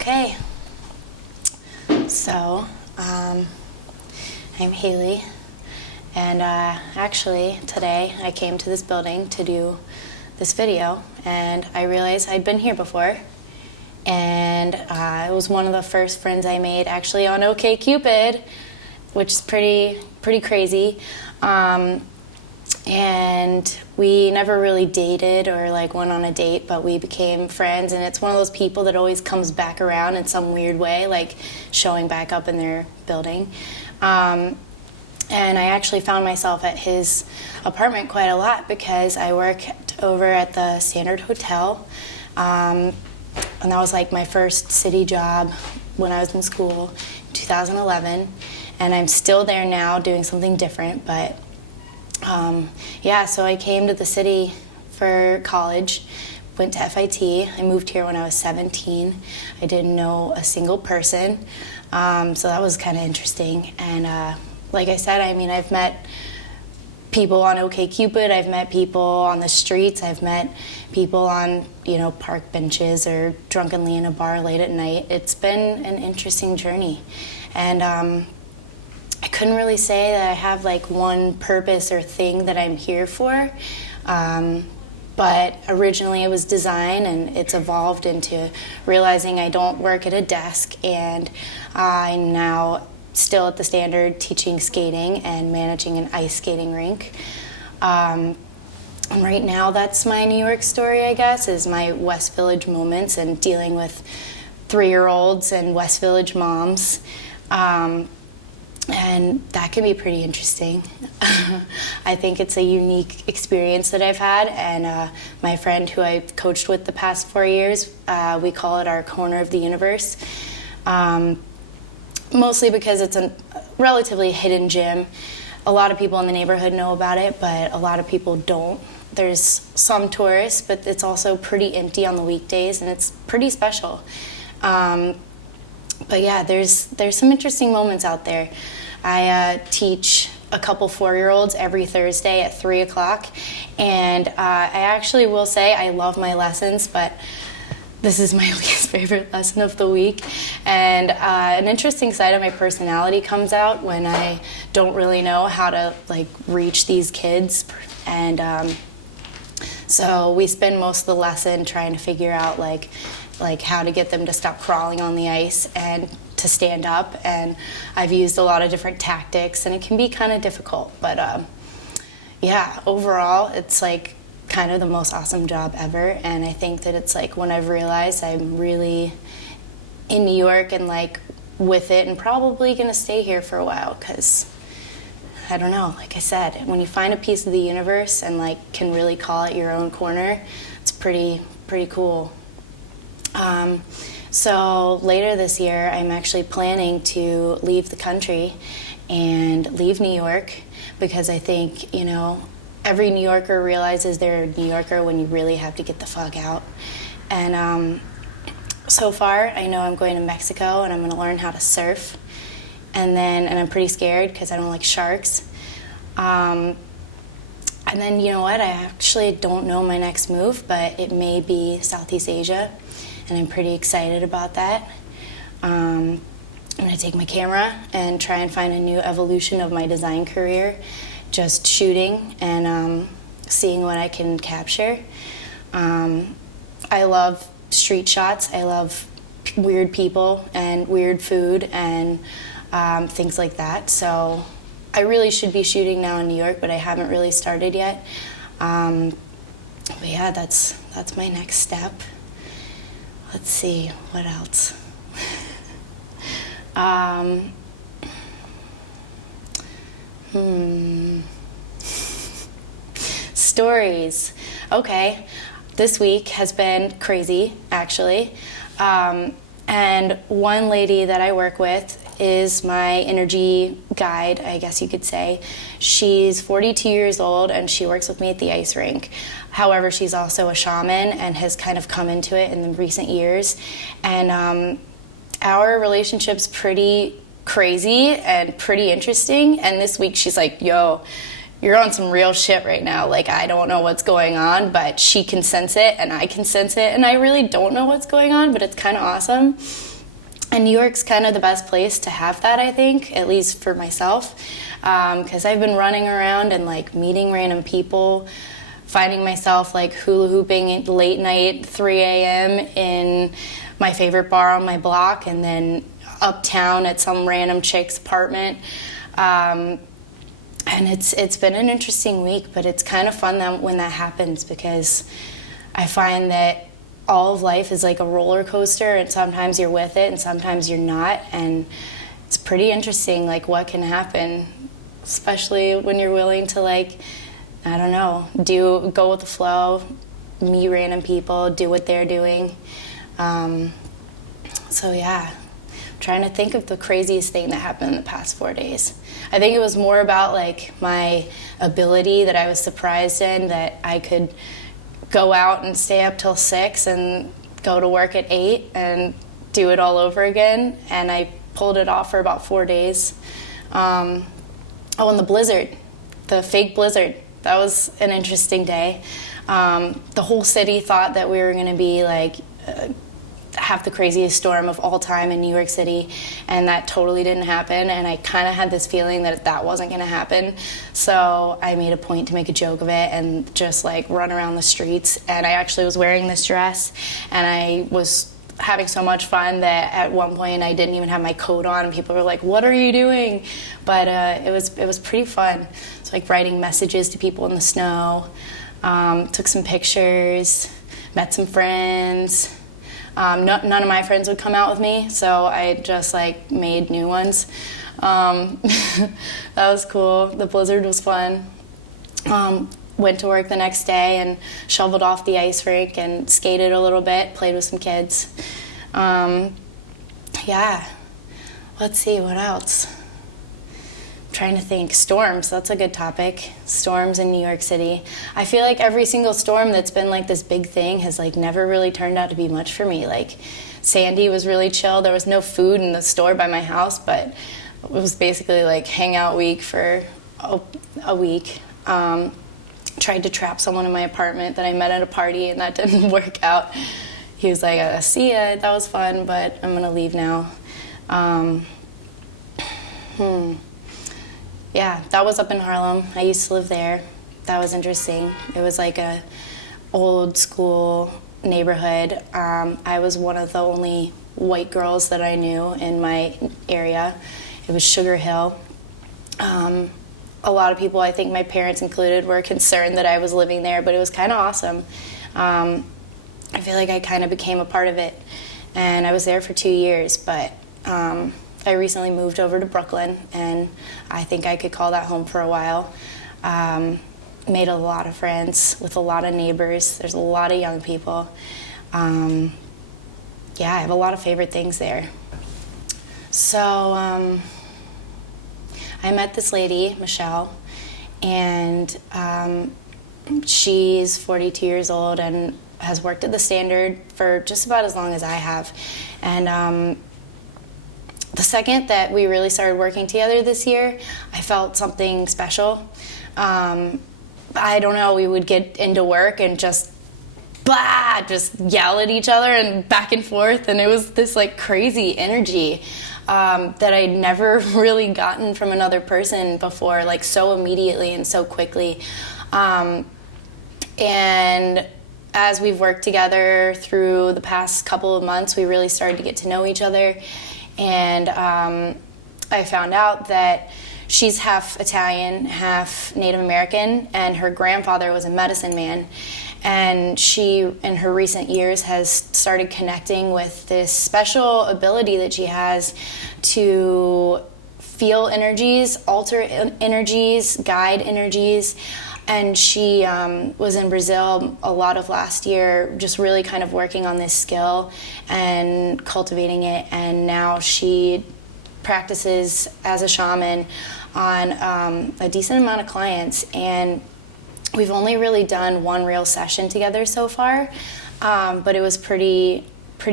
Okay, so I'm Hayley, and actually today I came to this building to do this video, and I realized I'd been here before, and it was one of the first friends I made actually on OkCupid, which is pretty crazy. And we never really dated or like went on a date, but we became friends, and it's one of those people that always comes back around in some weird way, like showing back up in their building. And I actually found myself at his apartment quite a lot because I worked over at the Standard Hotel, and that was like my first city job when I was in school in 2011, and I'm still there now doing something different, but yeah, so I came to the city for college, went to FIT. I moved here when I was 17. I didn't know a single person, so that was kind of interesting. And like I said, I mean, I've met people on OkCupid, I've met people on the streets, I've met people on, park benches or drunkenly in a bar late at night. It's been an interesting journey. And I couldn't really say that I have like one purpose or thing that I'm here for, but originally it was design, and it's evolved into realizing I don't work at a desk, and I'm now still at the Standard teaching skating and managing an ice skating rink. And right now that's my New York story, I guess, is my West Village moments and dealing with 3-year-olds and West Village moms. And that can be pretty interesting. I think it's a unique experience that I've had, and my friend who I've coached with the past 4 years, we call it our corner of the universe, mostly because it's a relatively hidden gym. A lot of people in the neighborhood know about it, but a lot of people don't. There's some tourists, but it's also pretty empty on the weekdays, and it's pretty special. But yeah, there's some interesting moments out there. I teach a couple 4-year-olds every Thursday at 3 o'clock, and I actually will say I love my lessons, but this is my least favorite lesson of the week. And an interesting side of my personality comes out when I don't really know how to like reach these kids, and so we spend most of the lesson trying to figure out like how to get them to stop crawling on the ice and to stand up, and I've used a lot of different tactics, and it can be kind of difficult, but yeah, overall it's like kind of the most awesome job ever. And I think that it's like when I've realized I'm really in New York and like with it, and probably gonna stay here for a while, because I don't know, like I said, when you find a piece of the universe and like can really call it your own corner, it's pretty cool. So later this year, I'm actually planning to leave the country and leave New York, because I think, every New Yorker realizes they're a New Yorker when you really have to get the fuck out. And so far, I know I'm going to Mexico, and I'm going to learn how to surf. And I'm pretty scared because I don't like sharks. And then, you know what, I actually don't know my next move, but it may be Southeast Asia. And I'm pretty excited about that. I'm going to take my camera and try and find a new evolution of my design career, just shooting and seeing what I can capture. I love street shots. I love weird people and weird food and things like that. So I really should be shooting now in New York, but I haven't really started yet. But yeah, that's my next step. Let's see, what else? Stories. Okay, this week has been crazy, actually. And one lady that I work with is my energy guide, I guess you could say. She's 42 years old, and she works with me at the ice rink. However, she's also a shaman and has kind of come into it in the recent years. And our relationship's pretty crazy and pretty interesting. And this week she's like, yo, you're on some real shit right now. Like, I don't know what's going on, but she can sense it and I can sense it. And I really don't know what's going on, but it's kind of awesome. And New York's kind of the best place to have that, I think, at least for myself. Because I've been running around and like meeting random people, finding myself like hula hooping late night, 3 a.m. in my favorite bar on my block, and then uptown at some random chick's apartment. And it's been an interesting week, but it's kind of fun when that happens, because I find that all of life is like a roller coaster, and sometimes you're with it and sometimes you're not, and it's pretty interesting like what can happen, especially when you're willing to, like, I don't know, go with the flow, meet random people, do what they're doing. So yeah, I'm trying to think of the craziest thing that happened in the past 4 days. I think it was more about like my ability that I was surprised in, that I could go out and stay up till 6 and go to work at 8 and do it all over again. And I pulled it off for about 4 days. And the blizzard, the fake blizzard, that was an interesting day. The whole city thought that we were going to be like have the craziest storm of all time in New York City, and that totally didn't happen. And I kind of had this feeling that wasn't going to happen, so I made a point to make a joke of it and just like run around the streets. And I actually was wearing this dress, and I was having so much fun that at one point I didn't even have my coat on, and people were like, "What are you doing?" But it was pretty fun. It's like writing messages to people in the snow, took some pictures, met some friends. None of my friends would come out with me, so I just like made new ones. That was cool. The blizzard was fun. Went to work the next day and shoveled off the ice rink and skated a little bit, played with some kids. Yeah, let's see, what else? I'm trying to think. Storms, that's a good topic. Storms in New York City. I feel like every single storm that's been like this big thing has like never really turned out to be much for me. Like Sandy was really chill. There was no food in the store by my house, but it was basically like hangout week for a week. Tried to trap someone in my apartment that I met at a party, and that didn't work out. He was like, "See ya, that was fun, but I'm gonna leave now." Yeah, that was up in Harlem. I used to live there. That was interesting. It was like a old school neighborhood. I was one of the only white girls that I knew in my area. It was Sugar Hill. A lot of people, I think my parents included, were concerned that I was living there, but it was kind of awesome. I feel like I kind of became a part of it, and I was there for 2 years, but I recently moved over to Brooklyn, and I think I could call that home for a while. Made a lot of friends with a lot of neighbors. There's a lot of young people. Yeah, I have a lot of favorite things there. So I met this lady, Michelle, and she's 42 years old and has worked at the Standard for just about as long as I have. And the second that we really started working together this year, I felt something special. I don't know, we would get into work and just yell at each other and back and forth, and it was this like crazy energy that I'd never really gotten from another person before, like so immediately and so quickly. And as we've worked together through the past couple of months, we really started to get to know each other. And I found out that she's half Italian, half Native American, and her grandfather was a medicine man. And she, in her recent years, has started connecting with this special ability that she has to feel energies, alter energies, guide energies. And she was in Brazil a lot of last year, just really kind of working on this skill and cultivating it. And now she practices as a shaman on a decent amount of clients. And we've only really done one real session together so far, but it was pretty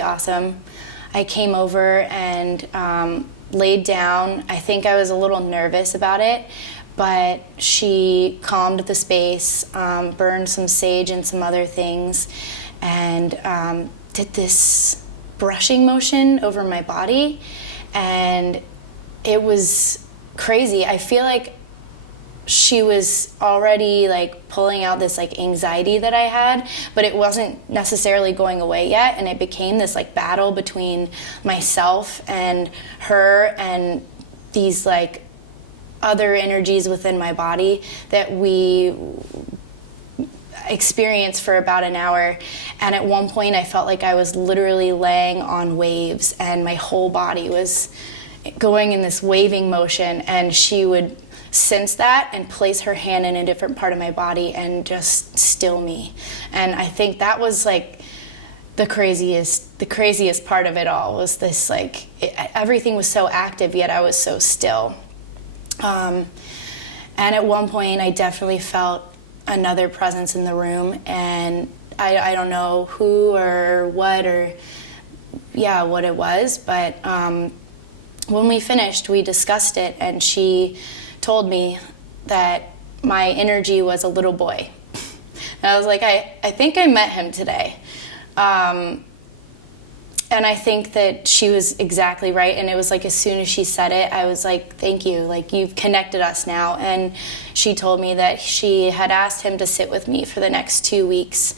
awesome. I came over and laid down. I think I was a little nervous about it, but she calmed the space, burned some sage and some other things, and did this brushing motion over my body, and it was crazy. I feel like she was already like pulling out this like anxiety that I had, but it wasn't necessarily going away yet, and it became this like battle between myself and her and these like other energies within my body that we experienced for about an hour. And at one point I felt like I was literally laying on waves, and my whole body was going in this waving motion, and she would sense that and place her hand in a different part of my body and just still me. And I think that was like the craziest part of it all, was this like everything was so active yet I was so still. And at one point I definitely felt another presence in the room, and I don't know who or what it was, but when we finished we discussed it, and she told me that my energy was a little boy. And I was like, I think I met him today. And I think that she was exactly right. And it was like, as soon as she said it, I was like, thank you. Like, you've connected us now. And she told me that she had asked him to sit with me for the next 2 weeks,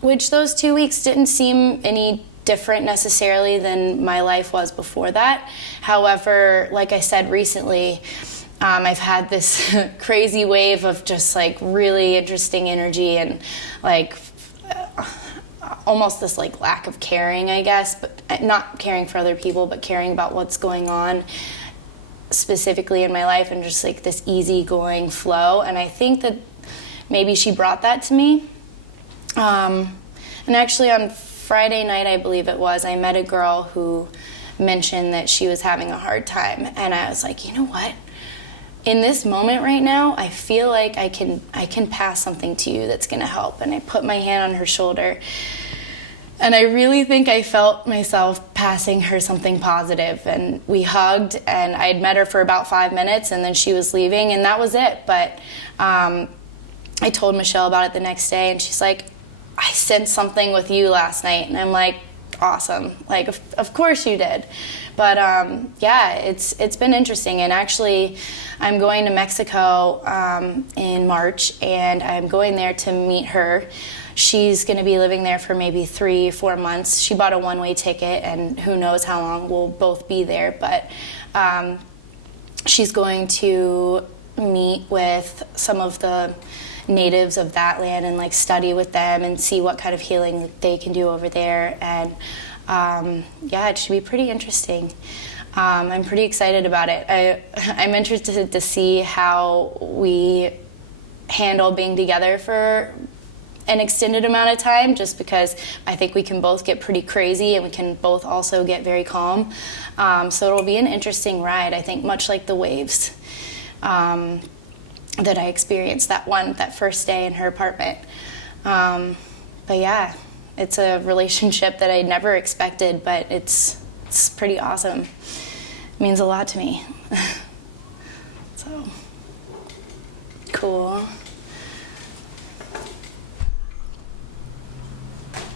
which those 2 weeks didn't seem any different necessarily than my life was before that. However, like I said recently, I've had this crazy wave of just like really interesting energy and like almost this like lack of caring, I guess, but not caring for other people, but caring about what's going on specifically in my life, and just like this easygoing flow. And I think that maybe she brought that to me. And actually on Friday night, I believe it was, I met a girl who mentioned that she was having a hard time, and I was like, you know what? In this moment right now, I feel like I can pass something to you that's going to help. And I put my hand on her shoulder, and I really think I felt myself passing her something positive. And we hugged, and I had met her for about 5 minutes, and then she was leaving, and that was it. But I told Michelle about it the next day, and she's like, I sensed something with you last night. And I'm like, awesome. Like, of course you did. But yeah, it's been interesting. And actually, I'm going to Mexico in March, and I'm going there to meet her. She's going to be living there for maybe 3-4 months. She bought a one-way ticket, and who knows how long we'll both be there. But she's going to meet with some of the natives of that land and like study with them and see what kind of healing they can do over there. And yeah, it should be pretty interesting. I'm pretty excited about it. I'm interested to see how we handle being together for an extended amount of time, just because I think we can both get pretty crazy and we can both also get very calm. So it'll be an interesting ride, I think, much like the waves that I experienced that first day in her apartment. But yeah, it's a relationship that I never expected, but it's pretty awesome. It means a lot to me. So, cool.